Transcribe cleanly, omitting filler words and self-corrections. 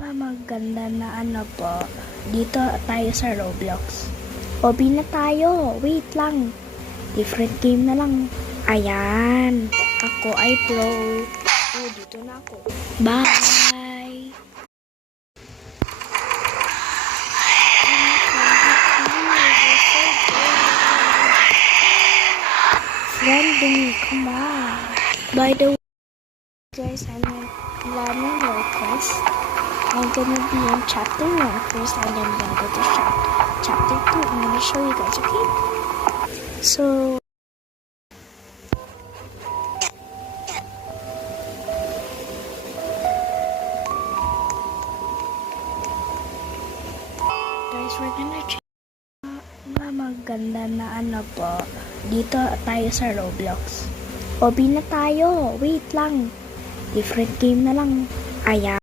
Maganda na ano po. Dito tayo sa Roblox. Obi na tayo. Wait lang. Different game na lang. Ayan. Ako ay pro. Oh, dito na ako. Bye! Friendly, come on. By the way, guys, I'm learning request. I'm gonna be in chapter 1 first, and then I'm gonna go to chapter 2. I'm gonna show you guys, okay? So, guys, we're gonna check maganda na ano po. Dito tayo sa Roblox. Obi na tayo. Wait lang. Different game na lang. Ayan.